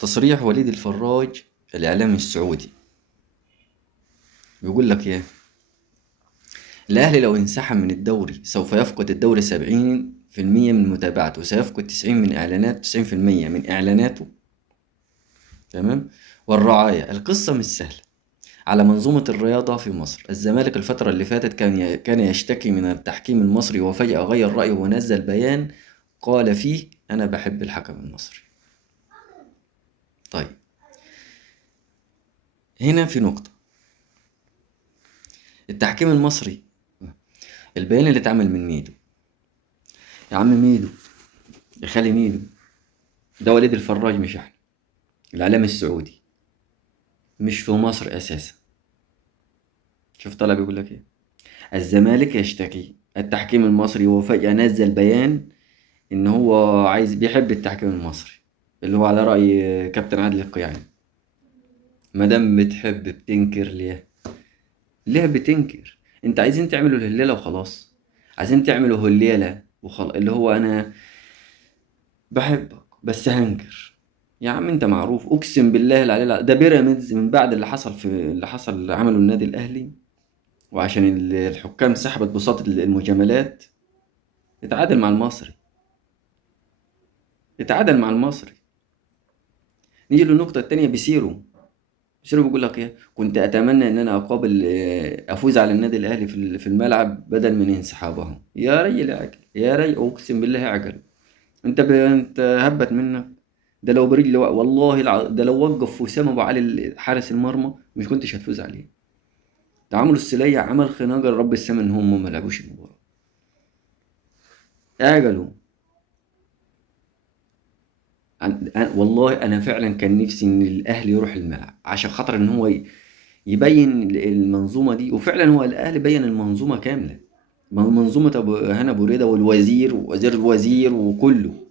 تصريح وليد الفراج الإعلامي السعودي بيقول لك إيه؟ الأهلي لو انسحب من الدوري سوف يفقد الدوري 70% من متابعته، وسيفقد 90% من إعلاناته. تمام. والرعاية. القصة مش سهلة على منظومة الرياضة في مصر. الزمالك الفترة اللي فاتت كان يشتكي من التحكيم المصري، وفجأة غير رأيه ونزل بيان قال فيه أنا بحب الحكم المصري. طيب، هنا في نقطة. التحكيم المصري، البيان اللي اتعمل من ميدو. يا عم ميدو، يا خالي ميدو، ده وليد الفراج مش احنا. الإعلام السعودي مش في مصر أساسا. شوف طلع بيقول لك إيه: الزمالك يشتكي التحكيم المصري، وفجأة نزل بيان إن هو بيحب التحكيم المصري، اللي هو على رأي كابتن عادل القيعي. مادام بتحب بتنكر ليه؟ ليه بتنكر؟ انت عايزين تعملوا الهليلة وخلاص. عايزين تعملوا هليلة اللي هو أنا بحبك بس هنكر. يا عم انت معروف، اقسم بالله العلي ده بيراميدز من بعد اللي حصل اللي عمله النادي الاهلي، وعشان الحكام سحبت بساط المجاملات، اتعادل مع المصري. اتعادل مع المصري. نيجي للنقطة التانية. بيسيرو بيقول لك ايه: كنت اتمنى ان انا اقابل افوز على النادي الاهلي في الملعب بدل من انسحابهم. يا ريل اعجل، يا ريل اقسم بالله اعجل. انت هبت منك. ده لو برجل والله ده لو وقف وسام ابو علي حارس المرمى مش كنتش هتفوز عليه. تعامل السلية عمل خناقة لرب السما ان هم ما لعبوش المباراة. اعجلوا. والله انا فعلا كان نفسي ان الاهلي يروح الملعب عشان خاطر ان هو يبين المنظومة دي. وفعلا هو الاهلي بين المنظومة كاملة. منظومة هنا ابو ريدة والوزير ووزير الوزير وكله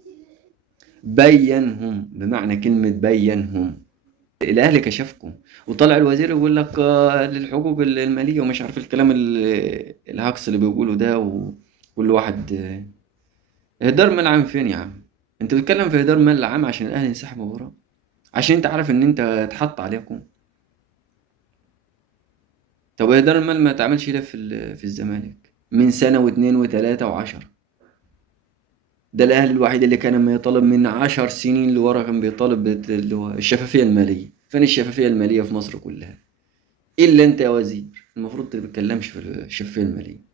بينهم، بمعنى كلمة بينهم. الاهلي كشفكم. وطلع الوزير يقول لك للحقوق الماليه ومش عارف الكلام الهجص اللي بيقوله ده. وكل واحد اهدار مال عام فين يا عم؟ انت بتتكلم في اهدار مال عام عشان الاهلي ينسحب مباراه؟ عشان انت عارف ان انت اتحط عليكم. طب اهدار المال ما تعملش ده في الزمالك من سنه واثنين وثلاثه وعشرة. ده الاهلي الوحيد اللي كان ما يطالب من 10 سنين لورا كان بيطالب اللي هو الشفافيه الماليه. فين الشفافيه الماليه في مصر كلها؟ الا انت يا وزير المفروض تتكلمش في الشفافيه الماليه.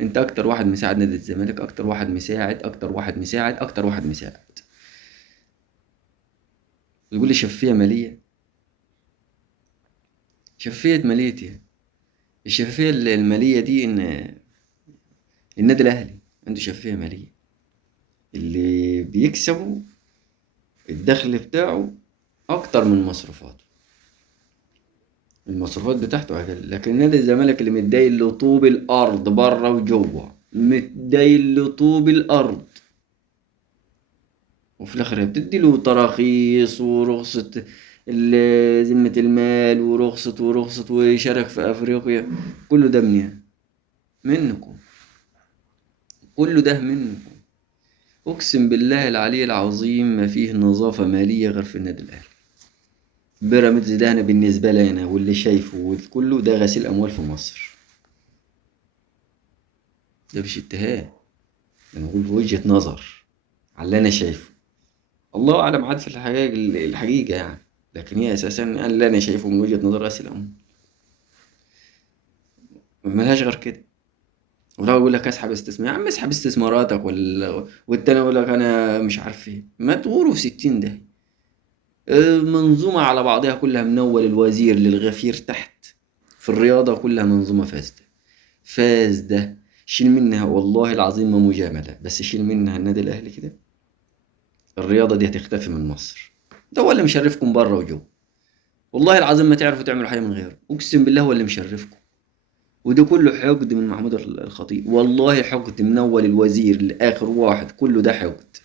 انت اكتر واحد مساعد نادي الزمالك، اكتر واحد مساعد، اكتر واحد مساعد، اكتر واحد مساعد. تقول لي شفافيه ماليه؟ شفافيه ماليه ايه؟ الشفافيه الماليه دي ان النادي الاهلي عنده شفافيه ماليه. اللي بيكسبوا الدخل بتاعه اكتر من مصروفاته. المصروفات بتاعته اقل. لكن نادي الزمالك اللي متداين لطوب الارض بره وجوه، متداين لطوب الارض، وفي الاخر بتدي له تراخيص ورخصة ذمة المال ورخصة ويشارك في افريقيا. كله ده منكم. كله ده منكم. اقسم بالله العلي العظيم ما فيه نظافة مالية غير في النادي الاهلي. بيراميدز ده انا بالنسبة لي انا واللي شايفه وكله ده غسيل اموال في مصر. ده مش اتهام، انا بقول بوجهة نظر على اللي انا شايفه. الله اعلم عاد في الحقيقة يعني. لكن هي اساسا اللي انا شايفه من وجهة نظر غسيل اموال، ملهاش غير كده. ولا يقول لك اسحب استثمار. يا عم اسحب استثماراتك والتاني يقول لك انا مش عارف ايه. ما تغوروا في 60 ده. المنظومة على بعضها كلها من اول الوزير للغفير تحت في الرياضة كلها منظومة فاسدة. فاسدة. شيل منها والله العظيم ما مجاملة، بس شيل منها النادي الاهلي كده الرياضة دي هتختفي من مصر. ده هو اللي مشرفكم بره وجوه. والله العظيم ما تعرفوا تعملوا حاجة من غيره. اقسم بالله هو اللي مشرفكم. وده كله حقد من محمود الخطيب. والله حقد من اول الوزير لاخر واحد. كله ده حقد.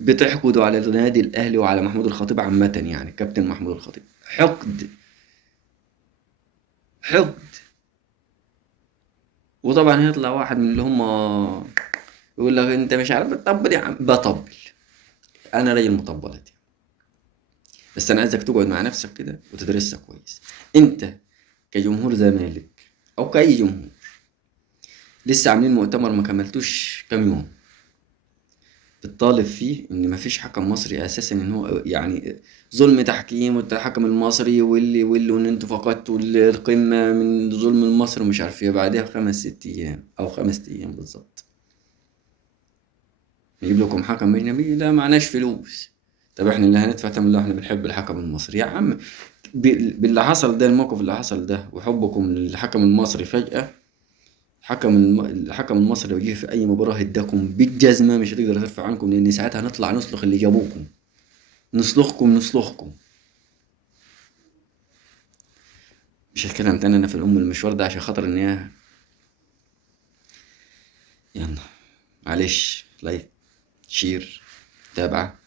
بتحقدوا على النادي الاهلي وعلى محمود الخطيب عامه، يعني كابتن محمود الخطيب. حقد. حقد. وطبعا هيطلع واحد من اللي هم يقول لك انت مش عارف بتطبل. يا عم بطبل. انا راجل مطبلات. بس انا عايزك تقعد مع نفسك كده وتدرسها كويس. انت كجمهور زمالك او كاي جمهور لسه عاملين مؤتمر ما كملتوش كام يوم بتطالب فيه ان مفيش حكم مصري اساسا، ان هو يعني ظلم تحكيم والحكم المصري واللي وان انتوا فقدتوا القمة من ظلم المصري ومش عارف ايه. بعدها بخمس ست ايام او خمس ايام بالظبط يجيب لكم حكم اجنبي، ده معناش فلوس. طب احنا اللي هندفع تمن الله احنا بنحب الحكم المصري يا عم. باللي حصل ده، الموقف اللي حصل ده وحبكم للحكم المصري فجأة، الحكم المصري لو جه في اي مباراة هداكم بالجزمة مش هتقدر ترفع عنكم، لان ساعتها هنطلع نصلخ اللي جابوكم، نصلخكم. مش هتكلم تاني انا في المشوار ده عشان خاطر ان هي، يلا معلش، لايك، شير، تابعة.